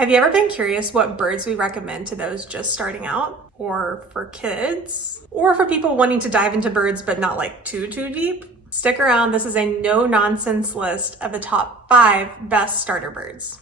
Have you ever been curious what birds we recommend to those just starting out, or for kids, or for people wanting to dive into birds but not like too deep? Stick around, this is a no-nonsense list of the top 5 best starter birds.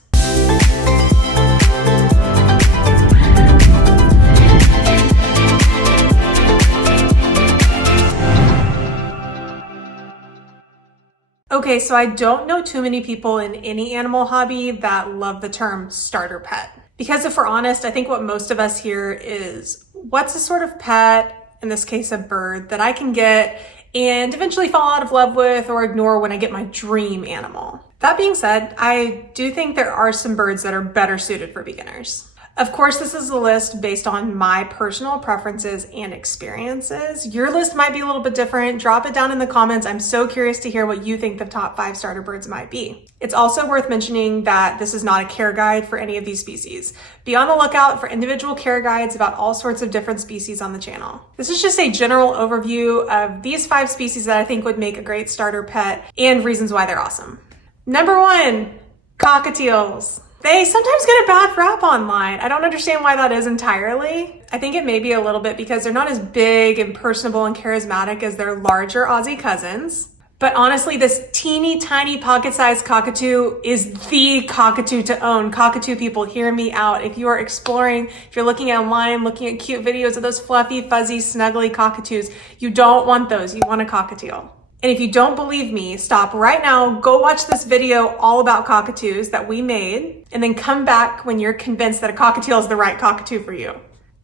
Okay, so I don't know too many people in any animal hobby that love the term starter pet. Because if we're honest, I think what most of us hear is, what's a sort of pet, in this case a bird, that I can get and eventually fall out of love with or ignore when I get my dream animal? That being said, I do think there are some birds that are better suited for beginners. Of course, this is a list based on my personal preferences and experiences. Your list might be a little bit different. Drop it down in the comments. I'm so curious to hear what you think the top 5 starter birds might be. It's also worth mentioning that this is not a care guide for any of these species. Be on the lookout for individual care guides about all sorts of different species on the channel. This is just a general overview of these 5 species that I think would make a great starter pet and reasons why they're awesome. Number 1, cockatiels. They sometimes get a bad rap online. I don't understand why that is entirely. I think it may be a little bit because they're not as big and personable and charismatic as their larger Aussie cousins. But honestly, this teeny tiny pocket-sized cockatoo is the cockatoo to own. Cockatoo people, hear me out. If you are exploring, if you're looking online, looking at cute videos of those fluffy, fuzzy, snuggly cockatoos, you don't want those. You want a cockatiel. And if you don't believe me, stop right now, go watch this video all about cockatoos that we made, and then come back when you're convinced that a cockatiel is the right cockatoo for you.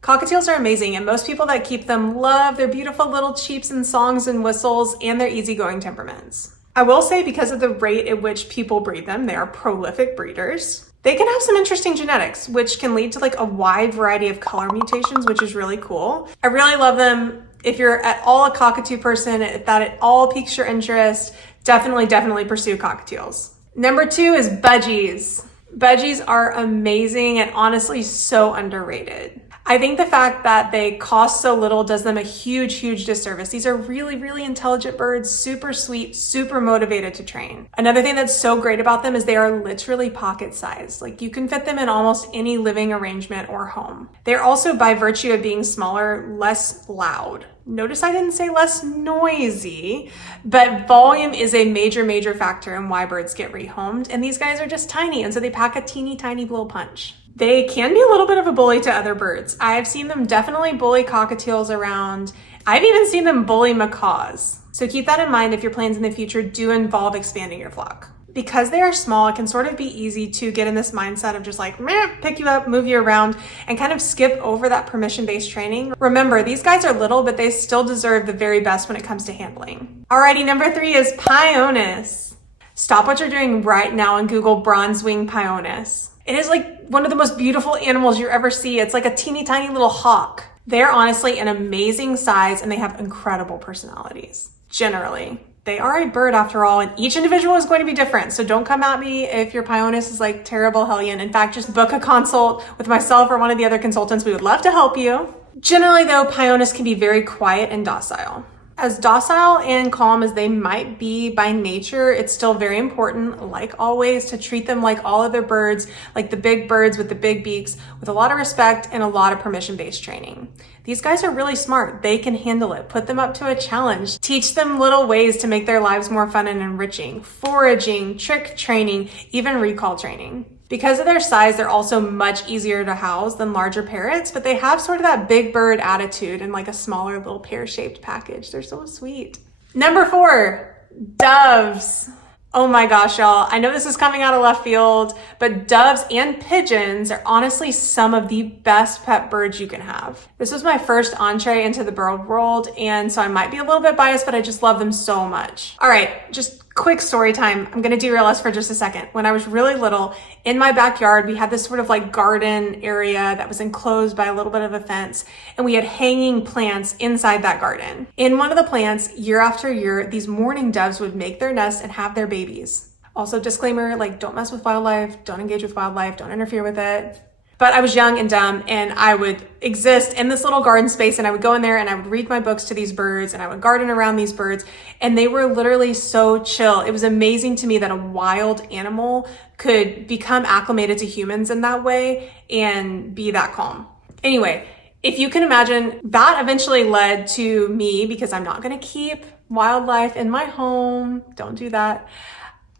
Cockatiels are amazing, and most people that keep them love their beautiful little cheeps and songs and whistles and their easygoing temperaments. I will say, because of the rate at which people breed them, they are prolific breeders. They can have some interesting genetics, which can lead to like a wide variety of color mutations, which is really cool. I really love them. If you're at all a cockatoo person, if that at all piques your interest, definitely pursue cockatiels. Number 2 is budgies. Budgies are amazing and honestly so underrated. I think the fact that they cost so little does them a huge disservice. These are really intelligent birds, super sweet, super motivated to train. Another thing that's so great about them is they are literally pocket sized. Like, you can fit them in almost any living arrangement or home. They're also, by virtue of being smaller, less loud. Notice I didn't say less noisy, but volume is a major factor in why birds get rehomed. And these guys are just tiny, and so they pack a teeny tiny little punch. They can be a little bit of a bully to other birds. I've seen them definitely bully cockatiels around. I've even seen them bully macaws. So keep that in mind if your plans in the future do involve expanding your flock. Because they are small, it can sort of be easy to get in this mindset of just like, meh, pick you up, move you around, and kind of skip over that permission-based training. Remember, these guys are little, but they still deserve the very best when it comes to handling. Alrighty, number 3 is Pionus. Stop what you're doing right now and Google bronze wing Pionus. It is like one of the most beautiful animals you ever see. It's like a teeny tiny little hawk. They're honestly an amazing size and they have incredible personalities. Generally, they are a bird after all, and each individual is going to be different. So don't come at me if your Pionus is like terrible hellion. In fact, just book a consult with myself or one of the other consultants. We would love to help you. Generally though, Pionus can be very quiet and docile. As docile and calm as they might be by nature, it's still very important, like always, to treat them like all other birds, like the big birds with the big beaks, with a lot of respect and a lot of permission-based training. These guys are really smart. They can handle it. Put them up to a challenge. Teach them little ways to make their lives more fun and enriching. Foraging, trick training, even recall training. Because of their size, they're also much easier to house than larger parrots, but they have sort of that big bird attitude in like a smaller little pear-shaped package. They're so sweet. Number 4, doves. Oh my gosh, y'all. I know this is coming out of left field, but doves and pigeons are honestly some of the best pet birds you can have. This was my first entree into the bird world, and so I might be a little bit biased, but I just love them so much. All right, just quick story time. I'm gonna derail us for just a second. When I was really little, in my backyard, we had this sort of like garden area that was enclosed by a little bit of a fence, and we had hanging plants inside that garden. In one of the plants, year after year, these mourning doves would make their nest and have their babies. Also, disclaimer, like, don't mess with wildlife, don't engage with wildlife, don't interfere with it. But I was young and dumb, and I would exist in this little garden space, and I would go in there and I would read my books to these birds, and I would garden around these birds, and they were literally so chill. It was amazing to me that a wild animal could become acclimated to humans in that way and be that calm. Anyway, if you can imagine, that eventually led to me, because I'm not gonna keep wildlife in my home, don't do that.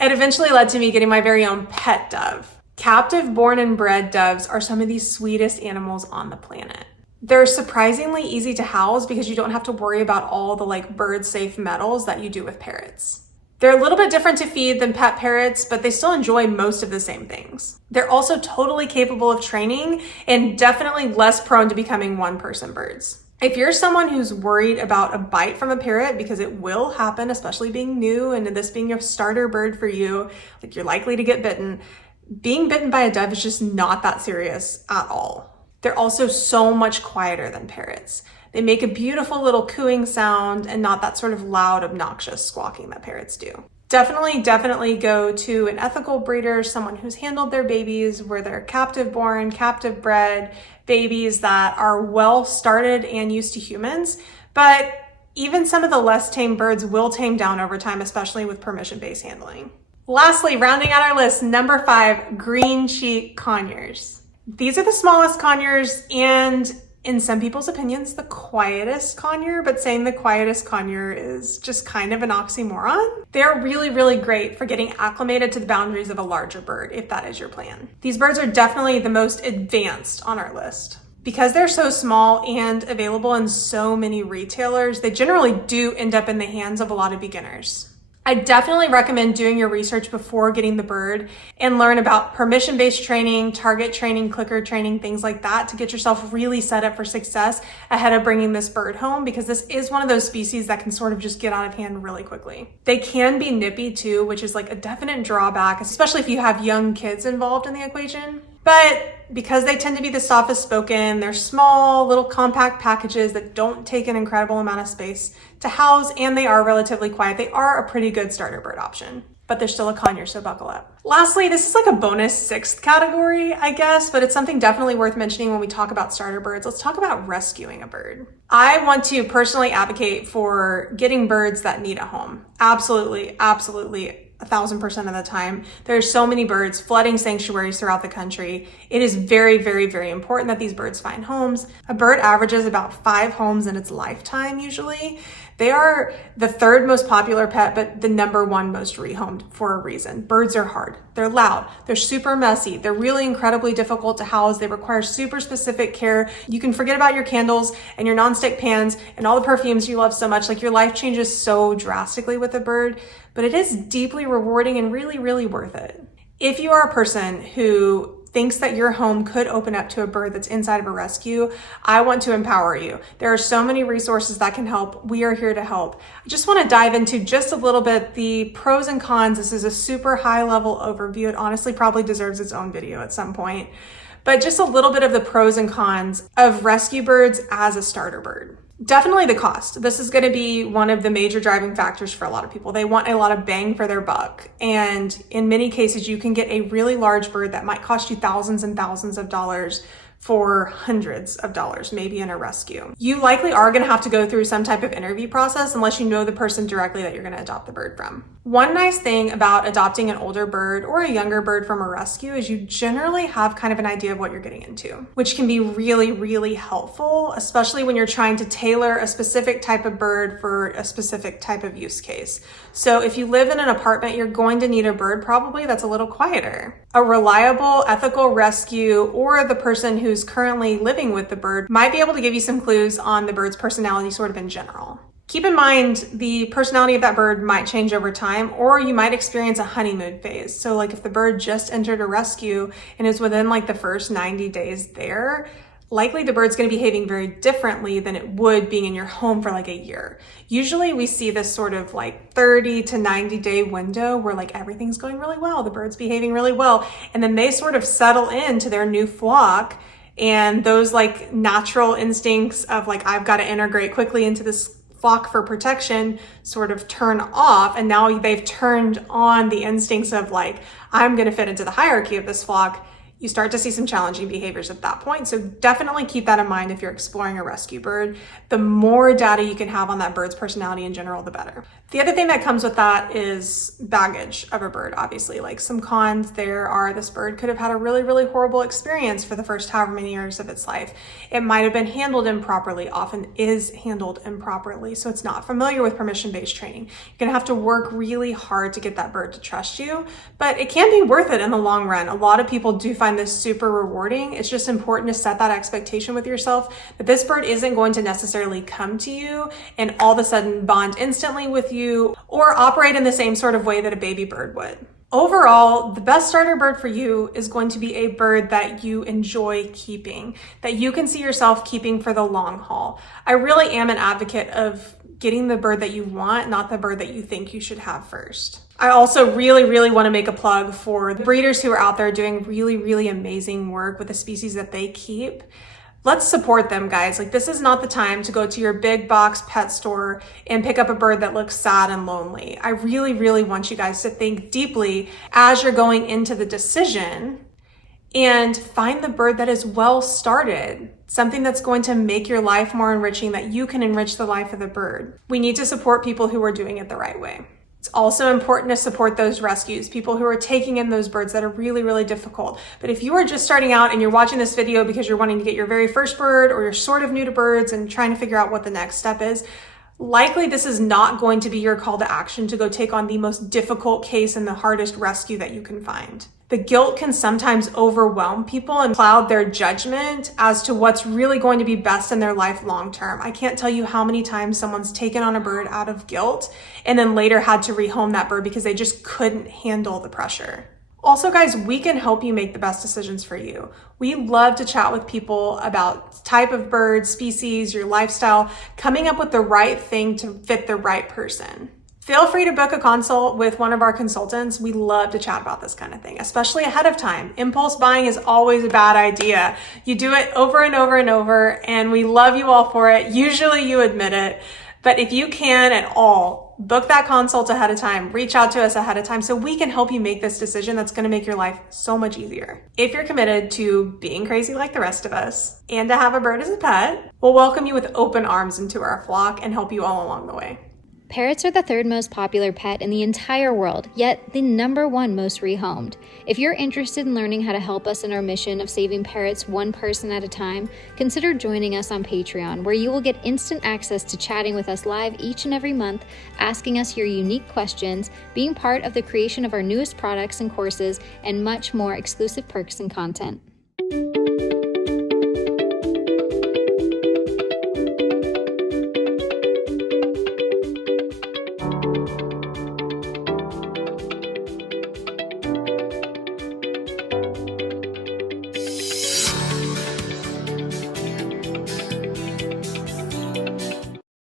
It eventually led to me getting my very own pet dove. Captive born and bred doves are some of the sweetest animals on the planet. They're surprisingly easy to house because you don't have to worry about all the like bird safe metals that you do with parrots. They're a little bit different to feed than pet parrots, but they still enjoy most of the same things. They're also totally capable of training and definitely less prone to becoming one-person birds. If you're someone who's worried about a bite from a parrot, because it will happen, especially being new and this being your starter bird for you, like you're likely to get bitten, being bitten by a dove is just not that serious at all. They're also so much quieter than parrots. They make a beautiful little cooing sound and not that sort of loud, obnoxious squawking that parrots do. Definitely go to an ethical breeder, someone who's handled their babies where they're captive born, captive bred babies that are well started and used to humans. But even some of the less tame birds will tame down over time, especially with permission-based handling. Lastly, rounding out our list, number 5, green cheek conures. These are the smallest conures and, in some people's opinions, the quietest conure, but saying the quietest conure is just kind of an oxymoron. They're really great for getting acclimated to the boundaries of a larger bird, if that is your plan. These birds are definitely the most advanced on our list. Because they're so small and available in so many retailers, they generally do end up in the hands of a lot of beginners. I definitely recommend doing your research before getting the bird and learn about permission-based training, target training, clicker training, things like that to get yourself really set up for success ahead of bringing this bird home, because this is one of those species that can sort of just get out of hand really quickly. They can be nippy too, which is like a definite drawback, especially if you have young kids involved in the equation. But because they tend to be the softest spoken, they're small, little compact packages that don't take an incredible amount of space to house, and they are relatively quiet. They are a pretty good starter bird option, but they're still a conure, so buckle up. Lastly, this is like a bonus 6th category, I guess, but it's something definitely worth mentioning when we talk about starter birds. Let's talk about rescuing a bird. I want to personally advocate for getting birds that need a home. Absolutely, 1,000% of the time. There are so many birds flooding sanctuaries throughout the country. It is very important that these birds find homes. A bird averages about 5 homes in its lifetime usually. They are the 3rd most popular pet, but the number 1 most rehomed for a reason. Birds are hard. They're loud. They're super messy. They're really incredibly difficult to house. They require super specific care. You can forget about your candles and your nonstick pans and all the perfumes you love so much. Like, your life changes so drastically with a bird, but it is deeply rewarding and really worth it. If you are a person who thinks that your home could open up to a bird that's inside of a rescue, I want to empower you. There are so many resources that can help. We are here to help. I just want to dive into just a little bit the pros and cons. This is a super high level overview. It honestly probably deserves its own video at some point, but just a little bit of the pros and cons of rescue birds as a starter bird. Definitely the cost. This is going to be one of the major driving factors for a lot of people. They want a lot of bang for their buck. And in many cases, you can get a really large bird that might cost you thousands and thousands of dollars for hundreds of dollars, maybe in a rescue. You likely are going to have to go through some type of interview process unless you know the person directly that you're going to adopt the bird from. One nice thing about adopting an older bird or a younger bird from a rescue is you generally have kind of an idea of what you're getting into, which can be really helpful, especially when you're trying to tailor a specific type of bird for a specific type of use case. So if you live in an apartment, you're going to need a bird probably that's a little quieter. A reliable, ethical rescue or the person who's currently living with the bird might be able to give you some clues on the bird's personality sort of in general. Keep in mind, the personality of that bird might change over time, or you might experience a honeymoon phase. So like if the bird just entered a rescue and is within like the first 90 days there, likely the bird's going to be behaving very differently than it would being in your home for like a year. Usually we see this sort of like 30 to 90 day window where like everything's going really well, the bird's behaving really well, and then they sort of settle into their new flock, and those like natural instincts of like, I've got to integrate quickly into this flock for protection sort of turn off, and now they've turned on the instincts of like, I'm going to fit into the hierarchy of this flock. you start to see some challenging behaviors at that point. So definitely keep that in mind if you're exploring a rescue bird. The more data you can have on that bird's personality in general, the better. The other thing that comes with that is baggage of a bird, obviously. Like some cons there are this bird could have had a really, really horrible experience for the first however many years of its life. It might have been handled improperly, often is handled improperly, so it's not familiar with permission-based training. You're gonna have to work really hard to get that bird to trust you, but it can be worth it in the long run. A lot of people do find this super rewarding. It's just important to set that expectation with yourself that this bird isn't going to necessarily come to you and all of a sudden bond instantly with you or operate in the same sort of way that a baby bird would. Overall, the best starter bird for you is going to be a bird that you enjoy keeping, that you can see yourself keeping for the long haul. I really am an advocate of getting the bird that you want, not the bird that you think you should have first. I also really want to make a plug for the breeders who are out there doing really amazing work with the species that they keep. Let's support them, guys. Like, this is not the time to go to your big box pet store and pick up a bird that looks sad and lonely. I really want you guys to think deeply as you're going into the decision and find the bird that is well started, something that's going to make your life more enriching, that you can enrich the life of the bird. We need to support people who are doing it the right way. It's also important to support those rescues, people who are taking in those birds that are really difficult. But if you are just starting out and you're watching this video because you're wanting to get your very first bird, or you're sort of new to birds and trying to figure out what the next step is, likely this is not going to be your call to action to go take on the most difficult case and the hardest rescue that you can find. The guilt can sometimes overwhelm people and cloud their judgment as to what's really going to be best in their life long term. I can't tell you how many times someone's taken on a bird out of guilt and then later had to rehome that bird because they just couldn't handle the pressure. Also, guys, we can help you make the best decisions for you. We love to chat with people about type of bird, species, your lifestyle, coming up with the right thing to fit the right person. Feel free to book a consult with one of our consultants. We love to chat about this kind of thing, especially ahead of time. Impulse buying is always a bad idea. You do it over and over, and we love you all for it. Usually you admit it, but if you can at all, book that consult ahead of time. Reach out to us ahead of time so we can help you make this decision that's going to make your life so much easier. If you're committed to being crazy like the rest of us and to have a bird as a pet, we'll welcome you with open arms into our flock and help you all along the way. Parrots are the third most popular pet in the entire world, yet the #1 most rehomed. If you're interested in learning how to help us in our mission of saving parrots one person at a time, consider joining us on Patreon, where you will get instant access to chatting with us live each and every month, asking us your unique questions, being part of the creation of our newest products and courses, and much more exclusive perks and content.